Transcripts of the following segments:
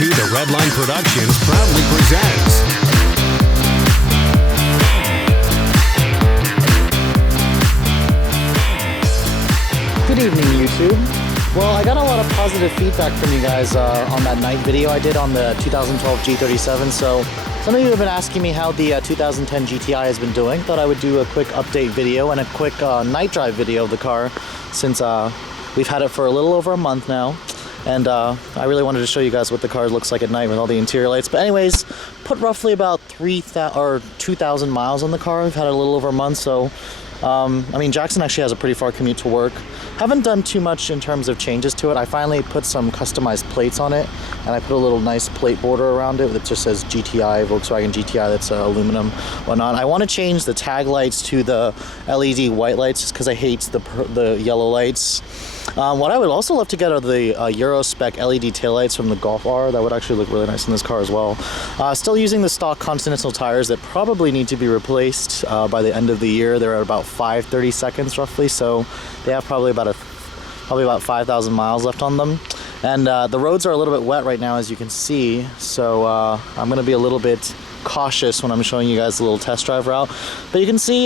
to the Redline Productions proudly presents. Good evening, YouTube. Well, I got a lot of positive feedback from you guys on that night video I did on the 2012 G37. So some of you have been asking me how the 2010 GTI has been doing. Thought I would do a quick update video and a quick night drive video of the car since we've had it for a little over a month now. And I really wanted to show you guys what the car looks like at night with all the interior lights. But anyways, put roughly about 2,000 miles on the car. We've had it a little over a month, so I mean, Jackson actually has a pretty far commute to work. Haven't done too much in terms of changes to it. I finally put some customized plates on it, and I put a little nice plate border around it that just says GTI, Volkswagen GTI, that's aluminum, whatnot. I want to change the tag lights to the LED white lights just because I hate the yellow lights. What I would also love to get are the Euro spec LED taillights from the Golf R. That would actually look really nice in this car as well. Still using the stock Continental tires that probably need to be replaced by the end of the year. They're at about 530 seconds roughly, so they have probably about 5,000 miles left on them. And the roads are a little bit wet right now, as you can see, so I'm going to be a little bit cautious when I'm showing you guys a little test drive route. But you can see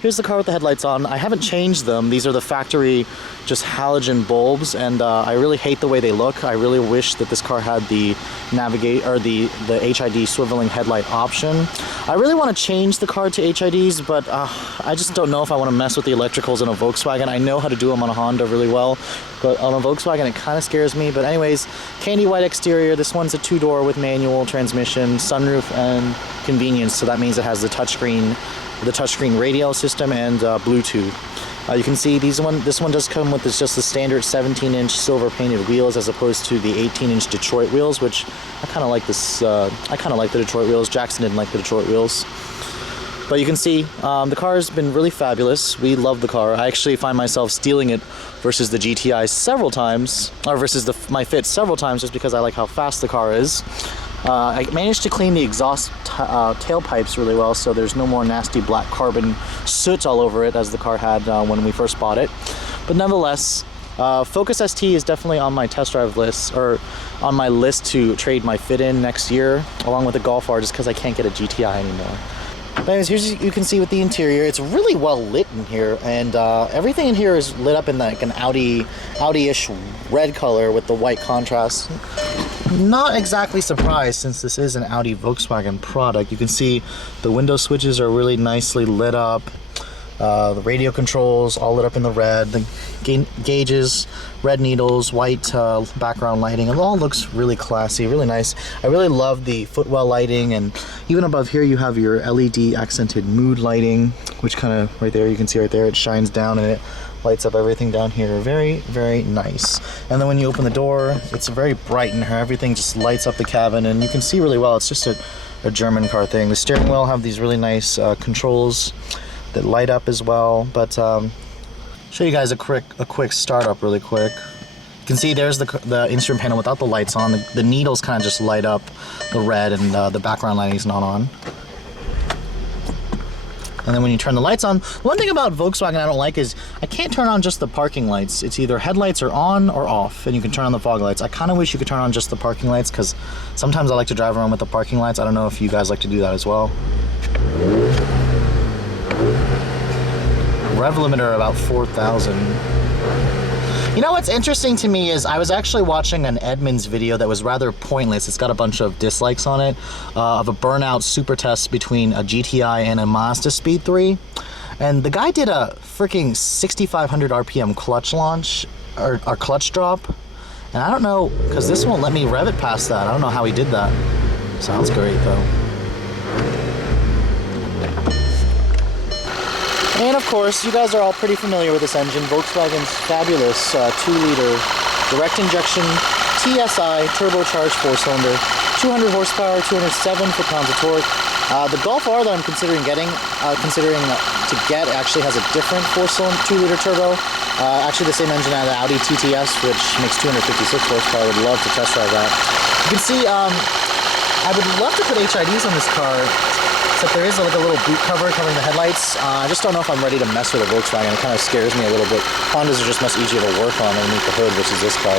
here's the car with the headlights on. I haven't changed them. These are the factory just halogen bulbs, and I really hate the way they look. I really wish that this car had the navigate or the HID swiveling headlight option. I really want to change the car to HIDs, but I just don't know if I want to mess with the electricals in a Volkswagen. I know how to do them on a Honda really well, but on a Volkswagen it kind of scares me. But anyways, candy white exterior. This one's a two-door with manual transmission, sunroof, and convenience. So that means it has the touchscreen radio system and Bluetooth. You can see this one does come with just the standard 17-inch silver painted wheels as opposed to the 18-inch Detroit wheels, which I kind of like this. I kind of like the Detroit wheels. Jackson didn't like the Detroit wheels. But you can see the car has been really fabulous. We love the car. I actually find myself stealing it versus the GTI several times, or versus my Fit several times, just because I like how fast the car is. I managed to clean the exhaust tailpipes really well, so there's no more nasty black carbon soot all over it as the car had when we first bought it. But nonetheless, Focus ST is definitely on my test drive list, or on my list to trade my Fit in next year, along with the Golf R, just because I can't get a GTI anymore. But anyways, here's you can see with the interior, it's really well lit in here, and everything in here is lit up in like an Audi-ish red color with the white contrast. Not exactly surprised since this is an Audi Volkswagen product. You can see the window switches are really nicely lit up. The radio controls all lit up in the red. The gauges, red needles, white background lighting. It all looks really classy, really nice. I really love the footwell lighting, and even above here you have your LED accented mood lighting, which kind of right there, you can see right there, it shines down and it lights up everything down here. Very, very nice. And then when you open the door, it's very bright in here. Everything just lights up the cabin, and you can see really well. It's just a German car thing. The steering wheel have these really nice controls that light up as well. But show you guys a quick startup really quick. You can see there's the instrument panel without the lights on. The needles kind of just light up the red, and the background lighting is not on. And then when you turn the lights on, one thing about Volkswagen I don't like is I can't turn on just the parking lights. It's either headlights are on or off, and you can turn on the fog lights. I kind of wish you could turn on just the parking lights, because sometimes I like to drive around with the parking lights. I don't know if you guys like to do that as well. Rev limiter about 4,000. You know what's interesting to me is I was actually watching an Edmunds video that was rather pointless. It's got a bunch of dislikes on it, of a burnout super test between a GTI and a Mazda Speed 3. And the guy did a freaking 6,500 RPM clutch launch, or clutch drop. And I don't know, because this won't let me rev it past that. I don't know how he did that. Sounds great though. And of course, you guys are all pretty familiar with this engine, Volkswagen's fabulous 2-liter direct injection TSI turbocharged 4-cylinder, 200 horsepower, 207 foot-pounds of torque. The Golf R that I'm considering to get actually has a different 2-liter turbo. Actually the same engine as the Audi TTS, which makes 256 horsepower. I would love to test drive that. You can see, I would love to put HIDs on this car. Except there is like a little boot cover covering the headlights. I just don't know if I'm ready to mess with a Volkswagen. It kind of scares me a little bit. Hondas are just much easier to work on underneath the hood versus this car.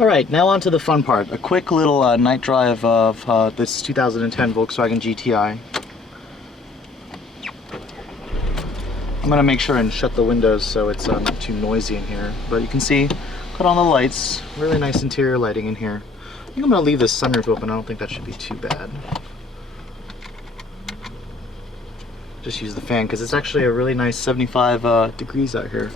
All right, now on to the fun part. A quick little night drive of this 2010 Volkswagen GTI. I'm gonna make sure and shut the windows so it's not too noisy in here. But you can see, put on the lights, really nice interior lighting in here. I think I'm gonna leave this sunroof open. I don't think that should be too bad. Just use the fan because it's actually a really nice 75 degrees out here.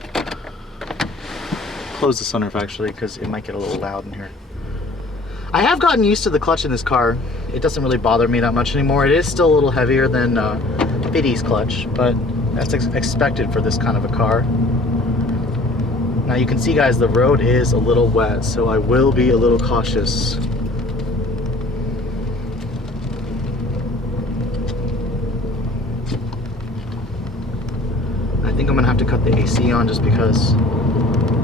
Close the sunroof actually because it might get a little loud in here. I have gotten used to the clutch in this car. It doesn't really bother me that much anymore. It is still a little heavier than Fitty's clutch, but that's expected for this kind of a car. Now you can see, guys, the road is a little wet, so I will be a little cautious. I think I'm gonna have to cut the AC on just because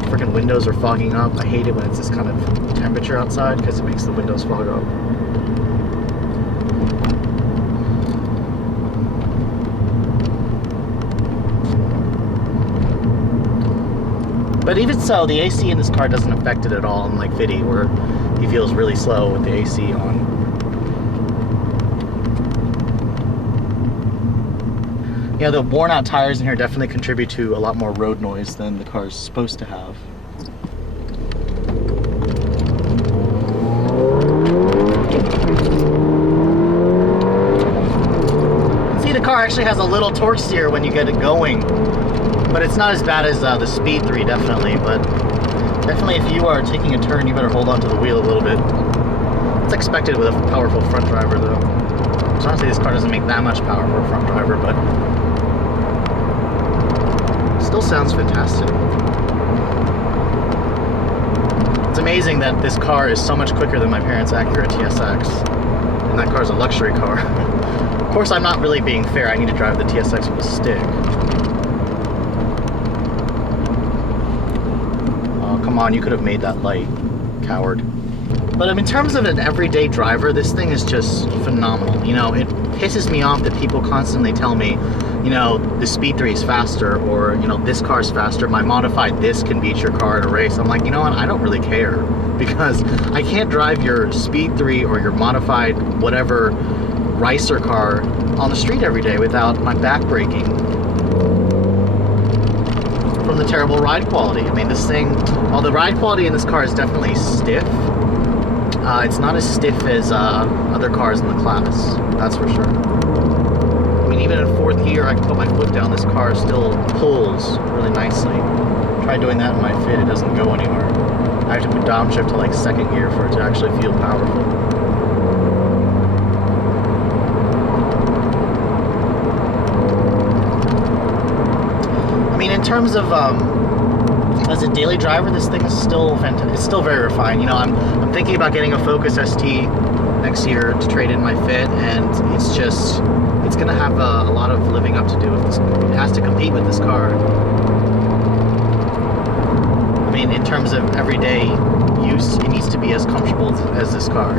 freaking windows are fogging up. I hate it when it's this kind of temperature outside because it makes the windows fog up. But even so, the AC in this car doesn't affect it at all, unlike Fitty, where he feels really slow with the AC on. Yeah, the worn out tires in here definitely contribute to a lot more road noise than the car is supposed to have. See, the car actually has a little torque steer when you get it going. But it's not as bad as the Speed 3, definitely. But definitely if you are taking a turn, you better hold on to the wheel a little bit. It's expected with a powerful front driver, though. So honestly, this car doesn't make that much power for a front driver, but still sounds fantastic. It's amazing that this car is so much quicker than my parents' Acura TSX. And that car's a luxury car. Of course, I'm not really being fair. I need to drive the TSX with a stick. Come on, you could have made that light, coward. But in terms of an everyday driver, this thing is just phenomenal. You know, it pisses me off that people constantly tell me, you know, the Speed 3 is faster, or, you know, this car's faster, my modified this can beat your car at a race. I'm like, you know what, I don't really care, because I can't drive your Speed 3 or your modified whatever ricer car on the street every day without my back breaking from the terrible ride quality. I mean, this thing, while the ride quality in this car is definitely stiff, it's not as stiff as other cars in the class, that's for sure. I mean, even in fourth gear, I can put my foot down, this car still pulls really nicely. Try doing that in my Fit, it doesn't go anywhere. I have to put downshift to like second gear for it to actually feel powerful. I mean, in terms of as a daily driver, this thing is still fantastic. It's still very refined. You know, I'm thinking about getting a Focus ST next year to trade in my Fit, and it's gonna have a lot of living up to do with this. It has to compete with this car. I mean, in terms of everyday use, it needs to be as comfortable as this car.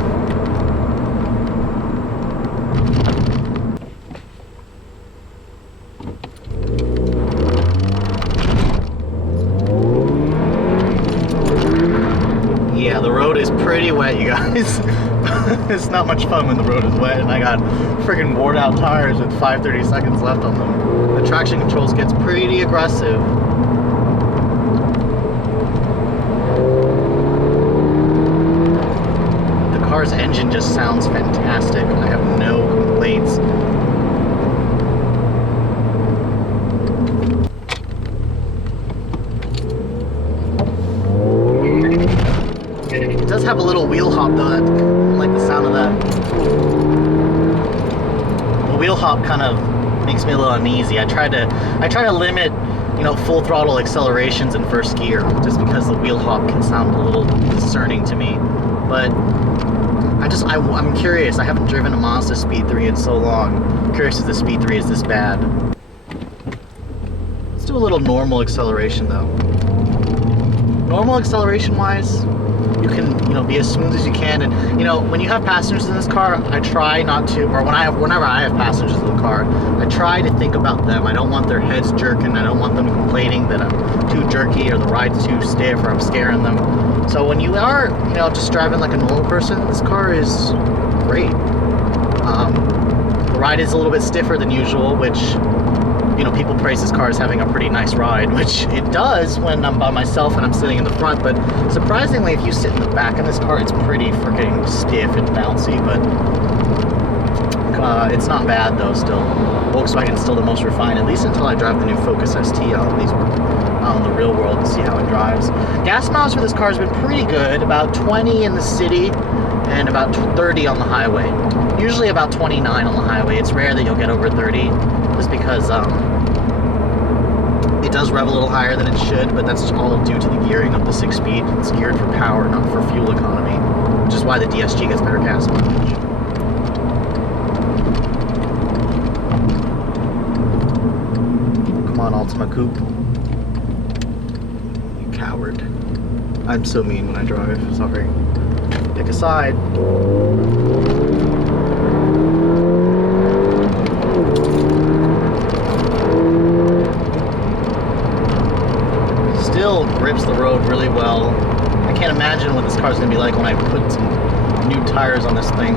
Yeah, the road is pretty wet, you guys. It's not much fun when the road is wet, and I got freaking worn out tires with 530 seconds left on them. The traction controls gets pretty aggressive. The car's engine just sounds fantastic. I have no complaints. It does have a little wheel hop though. I don't like the sound of that. The wheel hop kind of makes me a little uneasy. I try to limit, you know, full throttle accelerations in first gear, just because the wheel hop can sound a little concerning to me. But I'm curious. I haven't driven a Mazda Speed 3 in so long. I'm curious if the Speed 3 is this bad. Let's do a little normal acceleration though. normal acceleration wise, you can, be as smooth as you can. And, when you have passengers in this car, I try not to, or whenever I have passengers in the car, I try to think about them. I don't want their heads jerking. I don't want them complaining that I'm too jerky or the ride's too stiff or I'm scaring them. So when you are, just driving like a normal person, this car is great. The ride is a little bit stiffer than usual, which, people praise this car as having a pretty nice ride, which it does when I'm by myself and I'm sitting in the front. But surprisingly, if you sit in the back of this car, it's pretty freaking stiff and bouncy. But it's not bad though. Still, Volkswagen's still the most refined, at least until I drive the new Focus ST out in the real world and see how it drives. Gas miles for this car has been pretty good, about 20 in the city and about 30 on the highway. Usually about 29 on the highway. It's rare that you'll get over 30, just because it does rev a little higher than it should, but that's all due to the gearing of the 6-speed. It's geared for power, not for fuel economy, which is why the DSG gets better gas mileage. Come on, Altima Coupe. You coward. I'm so mean when I drive, sorry. Pick a side. Still grips the road really well. I can't imagine what this car's gonna be like when I put some new tires on this thing.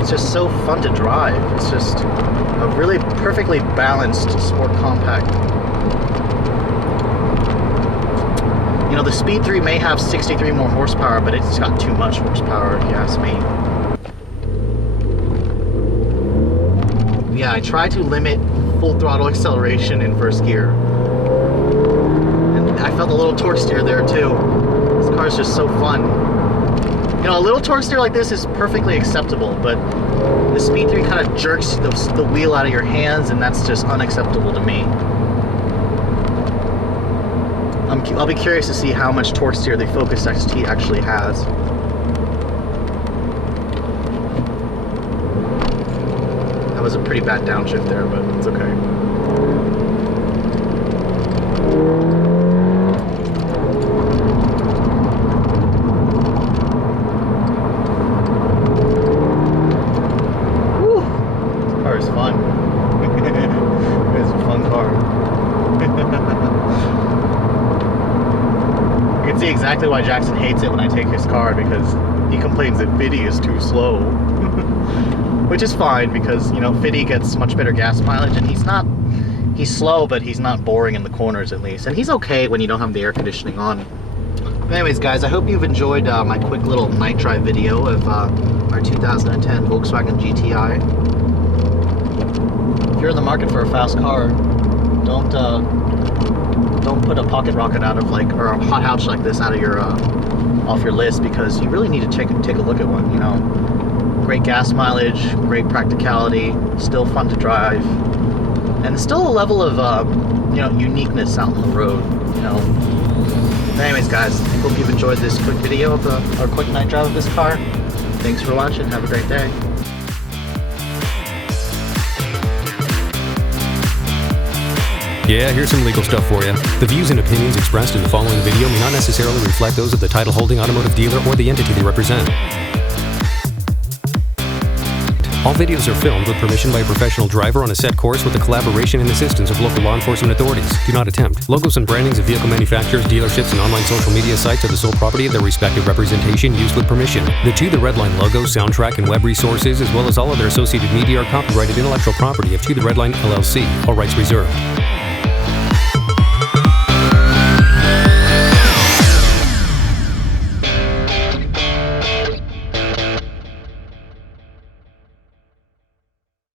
It's just so fun to drive. It's just a really perfectly balanced sport compact. The Speed 3 may have 63 more horsepower, but it's got too much horsepower, if you ask me. Yeah, I try to limit full throttle acceleration in first gear. And I felt a little torque steer there too. This car is just so fun. A little torque steer like this is perfectly acceptable, but the Speed 3 kind of jerks the wheel out of your hands, and that's just unacceptable to me. I'll be curious to see how much torque steer the Focus XT actually has. That was a pretty bad downshift there, but it's okay. Woo! This car is fun. It's a fun car. I can see exactly why Jackson hates it when I take his car, because he complains that Fiddy is too slow. Which is fine, because, Fiddy gets much better gas mileage, and he's slow, but he's not boring in the corners at least. And he's okay when you don't have the air conditioning on. But anyways, guys, I hope you've enjoyed my quick little night drive video of our 2010 Volkswagen GTI. If you're in the market for a fast car, don't put a pocket rocket or a hot hatch like this out of your off your list, because you really need to take a look at one. Great gas mileage, great practicality, still fun to drive, and still a level of uniqueness out on the road. But anyways, guys, I hope you've enjoyed this quick video of our quick night drive of this car. Thanks for watching. Have a great day. Yeah, here's some legal stuff for you. The views and opinions expressed in the following video may not necessarily reflect those of the title holding automotive dealer or the entity they represent. All videos are filmed with permission by a professional driver on a set course with the collaboration and assistance of local law enforcement authorities. Do not attempt. Logos and brandings of vehicle manufacturers, dealerships, and online social media sites are the sole property of their respective representation used with permission. The To The Redline logo, soundtrack, and web resources, as well as all other associated media, are copyrighted intellectual property of To The Redline LLC. All rights reserved.